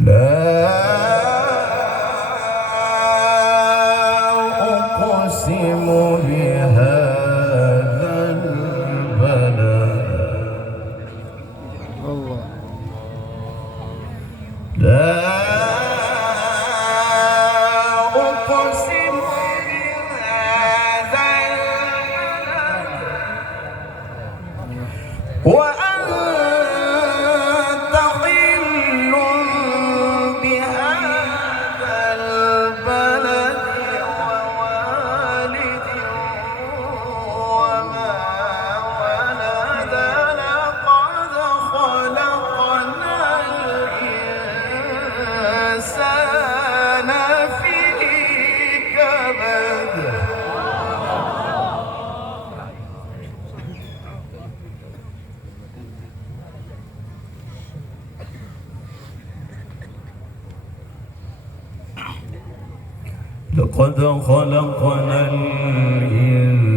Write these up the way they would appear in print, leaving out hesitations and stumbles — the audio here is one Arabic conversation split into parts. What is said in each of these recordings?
لا أقسم بهذا البلد لا أقسم بهذا البلد وأنت حل بهذا البلد ووالد وما ولد لقد خلقنا الإنسان في كبد لقد خلقنا الإنسان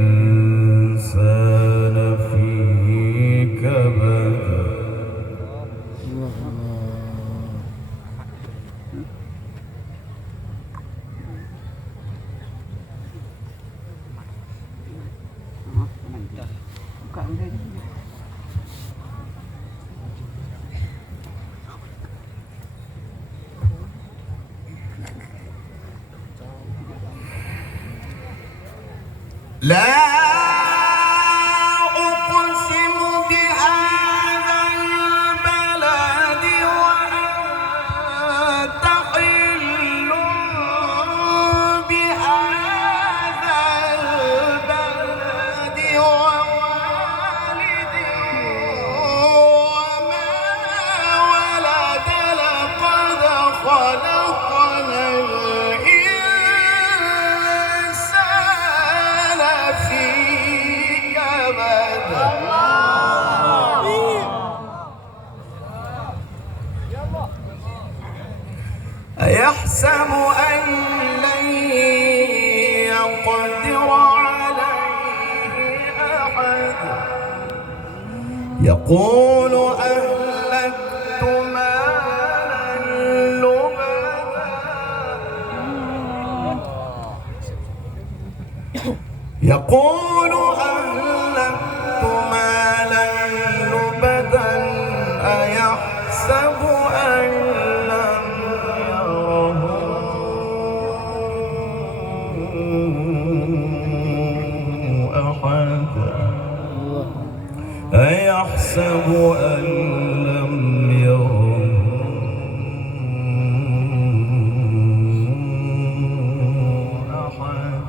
في كبد لا أقسم بهذا البلد وأنت حل بهذا البلد ووالد وما ولد لقد خلقنا أيحسب أن لن يقدر عليه أحد يقول أهلكت مالا لبدا يقول أهلكت مالا لبدا أيحسب أن أيحسب أن لم يره أحد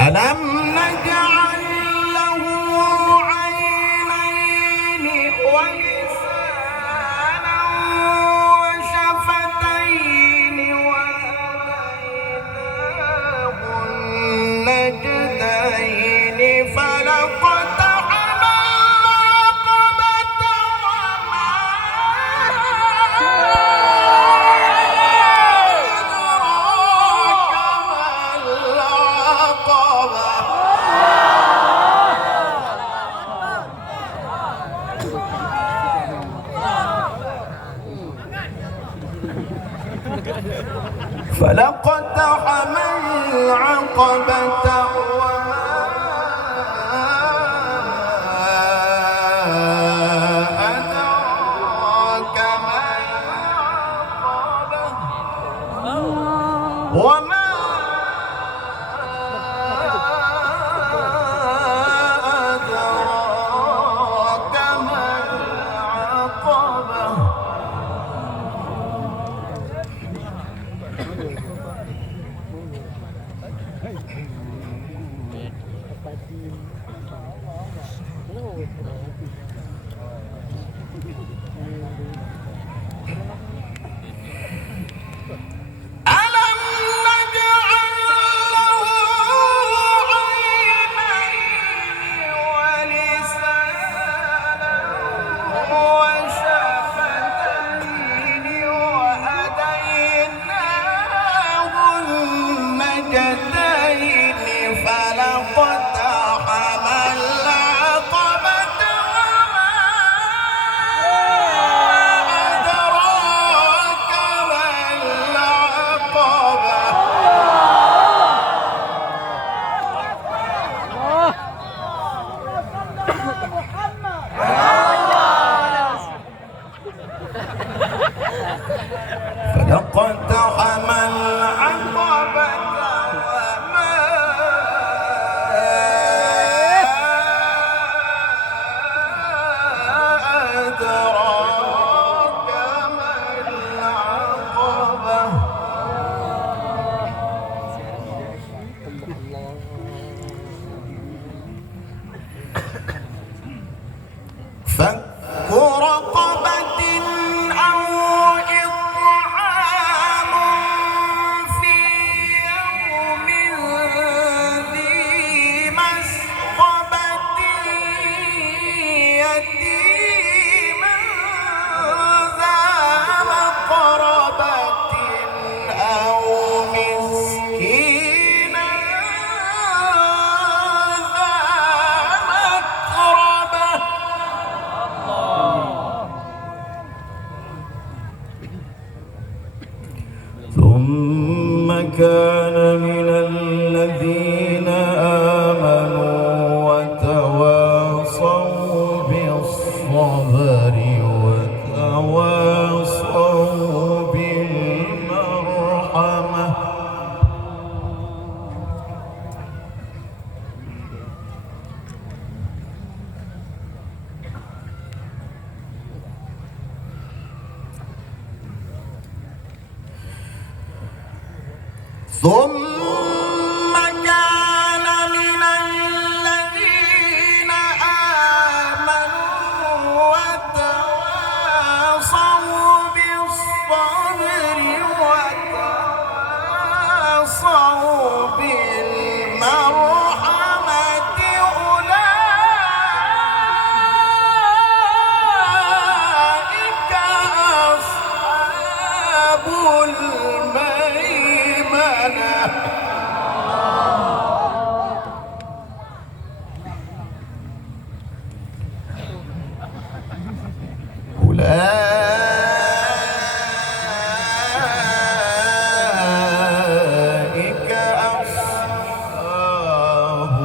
ألم نجعل له عينين ولسانا وشفتين وهديناه النجدين فلاقتحم العقبة وما أدراك ما العقبة فلاقتحم العقبة وما أدراك ما العقبة وما أدراك ما العقبة ألم فلقتحم العقبة وما أدراك ما العقبة فك رقبة أو إطعام في يوم ذي مسغبة يتيما ذا مقربة أو مسكينا ذا متربة ثم كان من الذين آمنوا وتواصوا بالصبر وتواصوا بالمرحمة ثم كان من الذين آمنوا وتواصوا بالصبر وتواصوا بالمرحمة أولئك أصحاب الميمنة أولئك أصحاب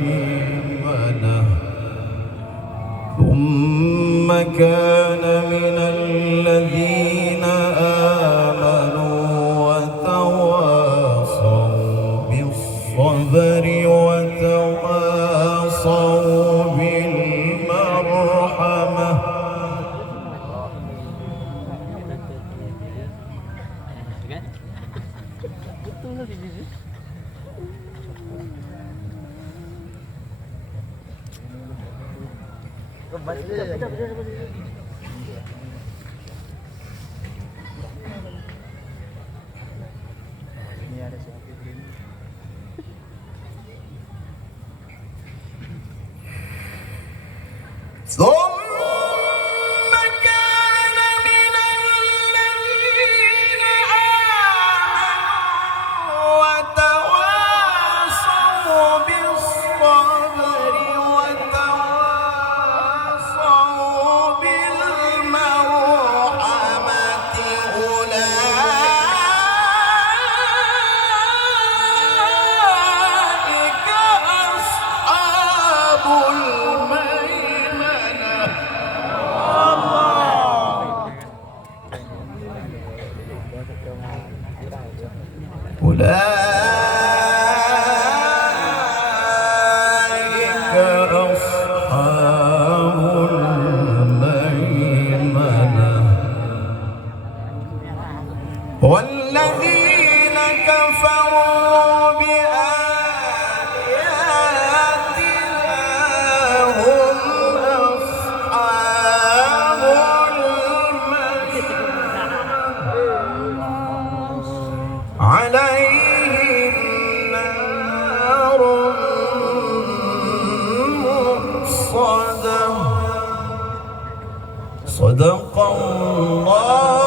الميمنة ثم كان من الذين آمنوا وتواصوا بالصبر وتواصوا بالمرحمة ثم كان من الذين آمنوا وتواصوا بالصبر وتواصوا بالمرحمة أولئك أصحاب الميمنة أولئك أصحاب الميمنة والذين كفروا بآياتنا هم أصحاب الميمنة عليهم نار مؤصدة صدق الله